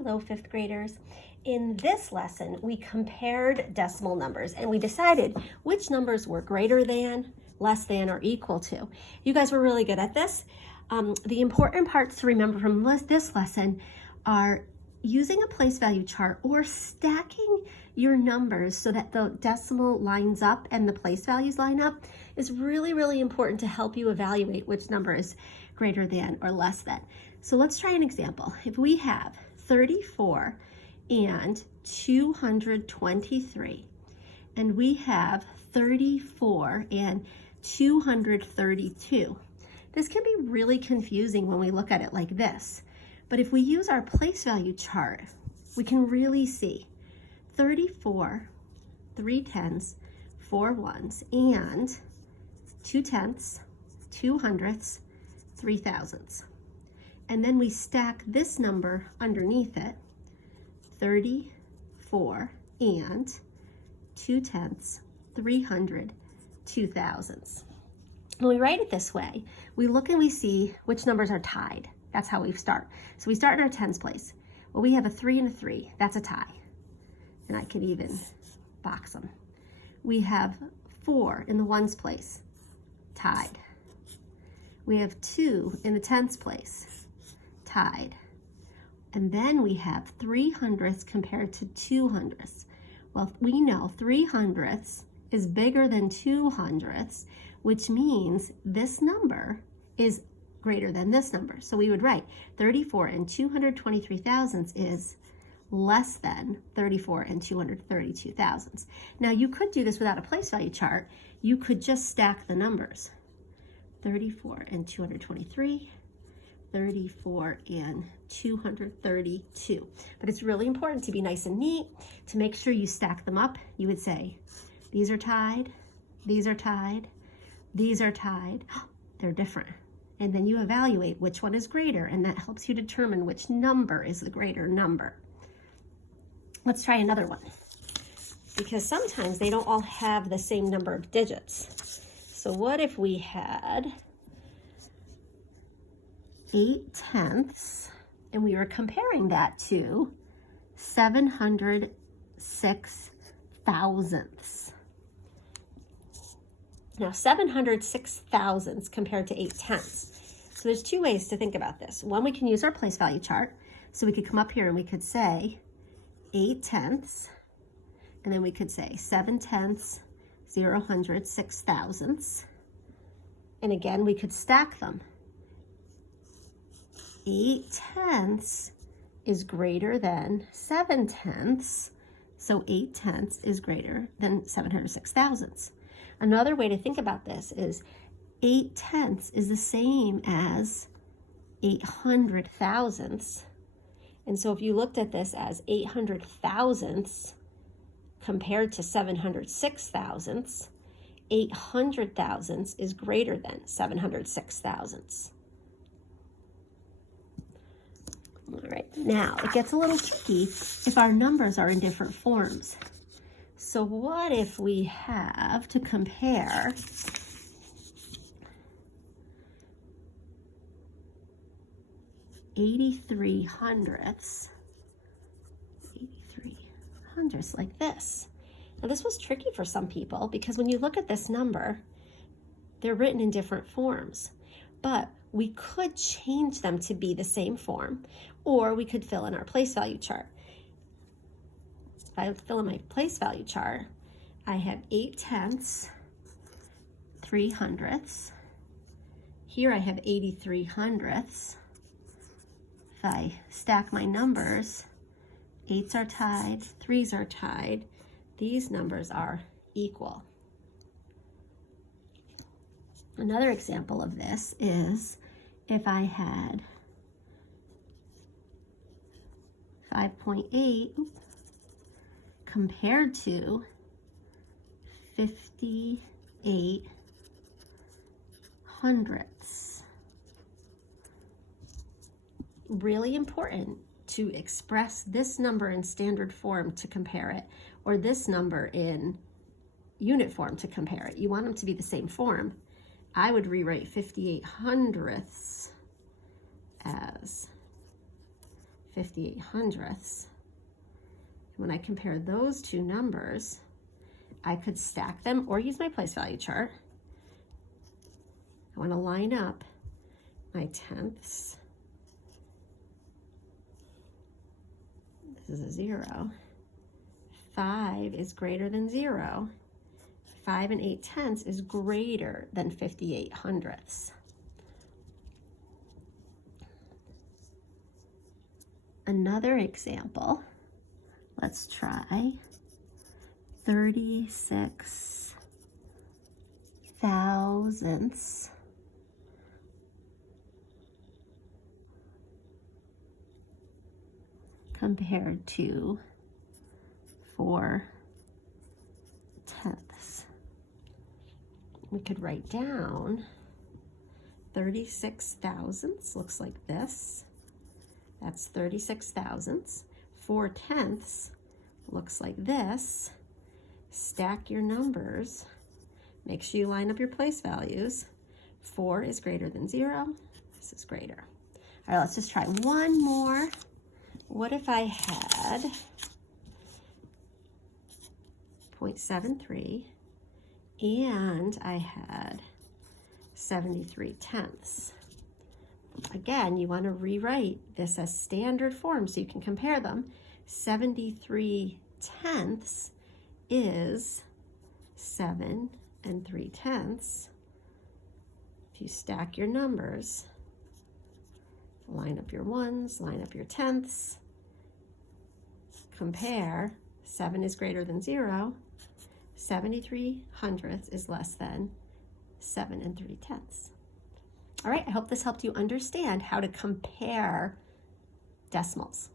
Hello, fifth graders. In this lesson, we compared decimal numbers and we decided which numbers were greater than, less than, or equal to. You guys were really good at this. The important parts to remember from this lesson are using a place value chart or stacking your numbers so that the decimal lines up and the place values line up is really, really important to help you evaluate which number is greater than or less than. So let's try an example. If we have 34 and 223, and we have 34 and 232, this can be really confusing when we look at it like this. But if we use our place value chart, we can really see 34, 3 tenths, 4 ones, and 2 tenths, 2 hundredths, 3 thousandths. And then we stack this number underneath it, 34 and 2 tenths, 300, 2 thousandths. When we write it this way, we look and we see which numbers are tied. That's how we start. So we start in our tens place. Well, we have a 3 and a 3. That's a tie. And I could even box them. We have 4 in the ones place. Tied. We have 2 in the tens place. Tied. And then we have 3 hundredths compared to 2 hundredths. Well, we know 3 hundredths is bigger than 2 hundredths, which means this number is greater than this number. So we would write 34 and 223 thousandths is less than 34 and 232 thousandths. Now you could do this without a place value chart. You could just stack the numbers. 34 and 223, 34 and 232. But it's really important to be nice and neat, to make sure you stack them up. You would say, these are tied, these are tied, these are tied. They're different. And then you evaluate which one is greater, and that helps you determine which number is the greater number. Let's try another one, because sometimes they don't all have the same number of digits. So what if we had 8 tenths, and we were comparing that to 706 thousandths. Now 706 thousandths compared to 8 tenths. So there's two ways to think about this. One, we can use our place value chart. So we could come up here and we could say 8 tenths, and then we could say 7 tenths, 0 hundredths, 6 thousandths. And again, we could stack them. 8 tenths is greater than 7 tenths, so 8 tenths is greater than 706 thousandths. Another way to think about this is 8 tenths is the same as 800 thousandths. And so if you looked at this as 800 thousandths compared to 706 thousandths, 800 thousandths is greater than 706 thousandths. All right, now it gets a little tricky if our numbers are in different forms. So what if we have to compare 83 hundredths, 83 hundredths like this? Now this was tricky for some people because when you look at this number, they're written in different forms, but we could change them to be the same form, or we could fill in our place value chart. If I fill in my place value chart, I have 8 tenths, 3 hundredths. Here I have 83 hundredths. If I stack my numbers, 8s are tied, 3s are tied. These numbers are equal. Another example of this is if I had 5.8 compared to 58 hundredths. Really important to express this number in standard form to compare it, or this number in unit form to compare it. You want them to be the same form. I would rewrite 58 hundredths as 58 hundredths. When I compare those two numbers, I could stack them or use my place value chart. I want to line up my tenths. This is a 0. 5 is greater than 0. 5 and 8 tenths is greater than 58 hundredths. Another example, let's try 36 thousandths compared to 4 tenths. We could write down 36 thousandths, looks like this. That's 36 thousandths. 4 tenths looks like this. Stack your numbers. Make sure you line up your place values. 4 is greater than 0. This is greater. All right, let's just try one more. What if I had 0.73 and I had 73 tenths? Again, you want to rewrite this as standard form so you can compare them. 73 tenths is 7 3 tenths. If you stack your numbers, line up your ones, line up your tenths, compare, 7 is greater than 0, 73 hundredths is less than 7 3 tenths. All right, I hope this helped you understand how to compare decimals.